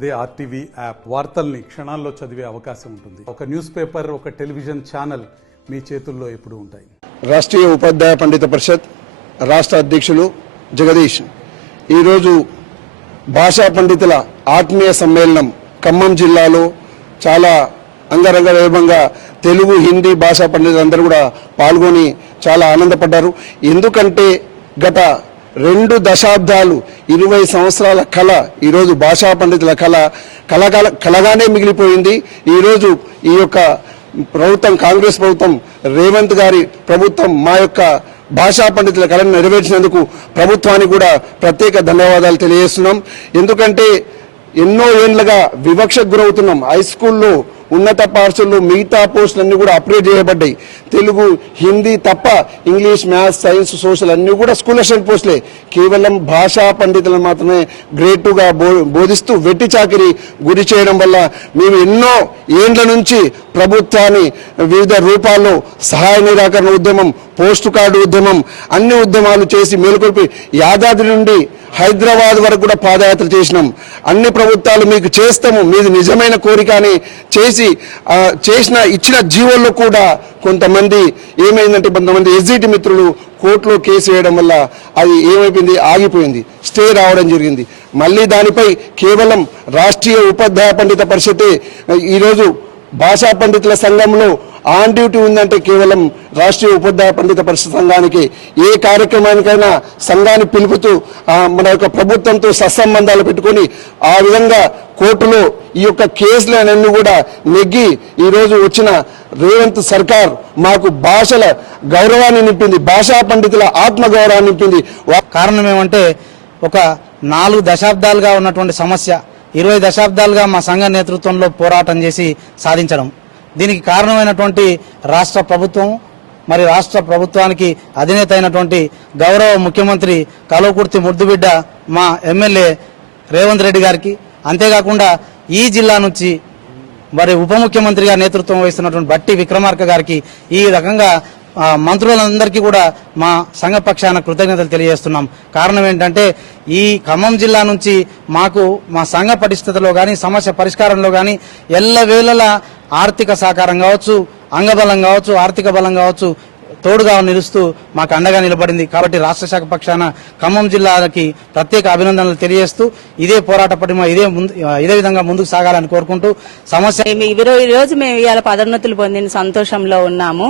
అదే RTV app వార్తల్ని క్షణాల్లో చదివే అవకాశం ఉంటుంది. ఒక న్యూస్ పేపర్, ఒక టెలివిజన్ ఛానల్ మీ చేతుల్లో ఎప్పుడూ ఉంటాయి. రాష్ట్రీయ ఉపాధ్యాయ పండిత పరిషత్ రాష్ట్ర అధ్యక్షులు జగదీష్ ఈరోజు భాషా పండితుల ఆత్మీయ సమ్మేళనం ఖమ్మం జిల్లాలో చాలా అంగరంగ వైభవంగా తెలుగు, హిందీ భాషా పండితులందరూ కూడా పాల్గొని చాలా ఆనందపడ్డారు. ఎందుకంటే గత 2 దశాబ్దాలు 20 సంవత్సరాల కళ ఈరోజు భాషా పండితుల కళగానే మిగిలిపోయింది. ఈరోజు ఈ యొక్క ప్రభుత్వం, కాంగ్రెస్ ప్రభుత్వం, రేవంత్ గారి ప్రభుత్వం మా యొక్క భాషా పండితుల కళను నెరవేర్చినందుకు ప్రభుత్వానికి కూడా ప్రత్యేక ధన్యవాదాలు తెలియజేస్తున్నాం. ఎందుకంటే ఎన్నో ఏళ్లుగా వివక్షకు గురవుతున్నాం. హై స్కూల్లో, ఉన్నత పాఠశాలలో మిగతా పోస్టులన్నీ కూడా అప్గ్రేడ్ చేయబడ్డాయి. తెలుగు, హిందీ తప్ప ఇంగ్లీష్, మ్యాథ్స్, సైన్స్, సోషల్ అన్నీ కూడా స్కూల్ అసిస్టెంట్ పోస్టులే. కేవలం భాషా పండితులను మాత్రమే గ్రేడ్ 2గా బోధిస్తూ వెట్టి చాకిరి గురి చేయడం వల్ల మేము ఎన్నో ఏండ్ల నుంచి ప్రభుత్వాన్ని వివిధ రూపాల్లో సహాయ నిరాకరణ ఉద్యమం, పోస్టు కార్డు ఉద్యమం, అన్ని ఉద్యమాలు చేసి మేలుకొల్పి యాదాద్రి నుండి హైదరాబాద్ వరకు కూడా పాదయాత్ర చేసినాం. అన్ని ప్రభుత్వాలు మీకు చేస్తాము, మీది నిజమైన కోరిక అని ఇచ్చిన జీవోల్లో కూడా కొంతమంది ఏమైందంటే, కొంతమంది ఎస్జిటి మిత్రులు కోర్టులో కేసు వేయడం వల్ల అది ఏమైపోయింది, ఆగిపోయింది, స్టే రావడం జరిగింది. మళ్ళీ దానిపై కేవలం రాష్ట్రీయ ఉపాధ్యాయ పండిత పరిషతే ఈరోజు భాషా పండితుల సంఘంలో ఆన్ డ్యూటీ ఉందంటే కేవలం రాష్ట్రీయ ఉపాధ్యాయ పండిత పరిషత్ సంఘానికి. ఏ కార్యక్రమానికైనా సంఘాన్ని పిలుపుతూ మన యొక్క ప్రభుత్వంతో సత్సంబంధాలు పెట్టుకొని ఆ విధంగా కోర్టులో ఈ యొక్క కేసులన్నీ కూడా నెగ్గి ఈరోజు వచ్చిన రేవంత్ సర్కార్ మాకు భాషల గౌరవాన్ని నింపింది, భాషా పండితుల ఆత్మగౌరవాన్ని నింపింది. కారణం ఏమంటే, ఒక 4 దశాబ్దాలుగా ఉన్నటువంటి సమస్య 20 దశాబ్దాలుగా మా సంఘ నేతృత్వంలో పోరాటం చేసి సాధించడం. దీనికి కారణమైనటువంటి రాష్ట్ర ప్రభుత్వం, మరి రాష్ట్ర ప్రభుత్వానికి అధినేత అయినటువంటి గౌరవ ముఖ్యమంత్రి కల్వకుర్తి ముద్దుబిడ్డ మా ఎమ్మెల్యే రేవంత్ రెడ్డి గారికి, అంతేకాకుండా ఈ జిల్లా నుంచి మరి ఉప ముఖ్యమంత్రిగా నేతృత్వం వహిస్తున్నటువంటి బట్టి విక్రమార్క గారికి, ఈ రకంగా మంత్రులందరికీ కూడా మా సంఘ పక్షాన కృతజ్ఞతలు తెలియజేస్తున్నాం. కారణం ఏంటంటే, ఈ ఖమ్మం జిల్లా నుంచి మాకు మా సంఘ పరిస్థితుల్లో కానీ, సమస్య పరిష్కారంలో కానీ ఎల్లవేళలా ఆర్థిక సహకారం కావచ్చు, అంగబలం కావచ్చు, ఆర్థిక బలం కావచ్చు, తోడుగా నిలుస్తూ మాకు అండగా నిలబడింది. కాబట్టి రాష్ట్ర శాఖ పక్షాన ఖమ్మం జిల్లాకి ప్రత్యేక అభినందనలు తెలియజేస్తూ ఇదే పోరాట పటిమ ఇదే విధంగా ముందుకు సాగాలని కోరుకుంటూ సమస్య ఈరోజు మేము ఇవాళ పదోన్నతులు పొందిన సంతోషంలో ఉన్నాము.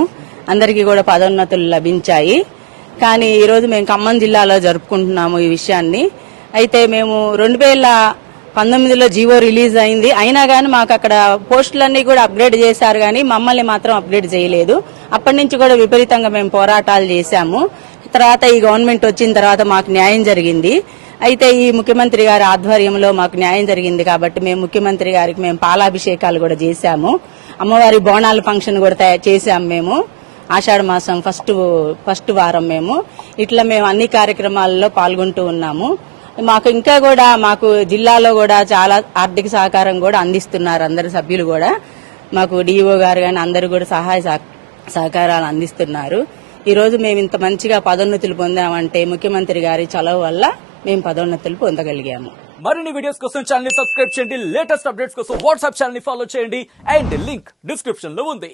అందరికీ కూడా పదోన్నతులు లభించాయి. కానీ ఈరోజు మేము ఖమ్మం జిల్లాలో జరుపుకుంటున్నాము ఈ విషయాన్ని. అయితే మేము 2019లో జీవో రిలీజ్ అయింది. అయినా కానీ మాకు అక్కడ పోస్టులన్నీ కూడా అప్గ్రేడ్ చేశారు, కానీ మమ్మల్ని మాత్రం అప్గ్రేడ్ చేయలేదు. అప్పటి నుంచి కూడా విపరీతంగా మేము పోరాటాలు చేశాము. తర్వాత ఈ గవర్నమెంట్ వచ్చిన తర్వాత మాకు న్యాయం జరిగింది. అయితే ఈ ముఖ్యమంత్రి గారి ఆధ్వర్యంలో మాకు న్యాయం జరిగింది కాబట్టి మేము ముఖ్యమంత్రి గారికి మేము పాలాభిషేకాలు కూడా చేశాము. అమ్మవారి బోనాల ఫంక్షన్ కూడా చేశాము. మేము ఆషాఢ మాసం ఫస్ట్ వారం మేము అన్ని కార్యక్రమాల్లో పాల్గొంటూ ఉన్నాము. మాకు ఇంకా కూడా మాకు జిల్లాలో కూడా చాలా ఆర్థిక సహకారం కూడా అందిస్తున్నారు. అందరు సభ్యులు కూడా మాకు డిఓ గారు కానీ అందరూ కూడా సహాయ సహకారాలు అందిస్తున్నారు. ఈ రోజు మేము ఇంత మంచిగా పదోన్నతులు పొందామంటే ముఖ్యమంత్రి గారి చొరవ వల్ల మేము పదోన్నతులు పొందగలిగాము. మరిన్ని వీడియోస్ కోసం ఛానల్ ని సబ్స్క్రైబ్ చేయండి. లేటెస్ట్ అప్డేట్స్ కోసం వాట్సాప్ ఛానల్ ని ఫాలో చేయండి. అండ్ లింక్ డిస్క్రిప్షన్ లో ఉంది.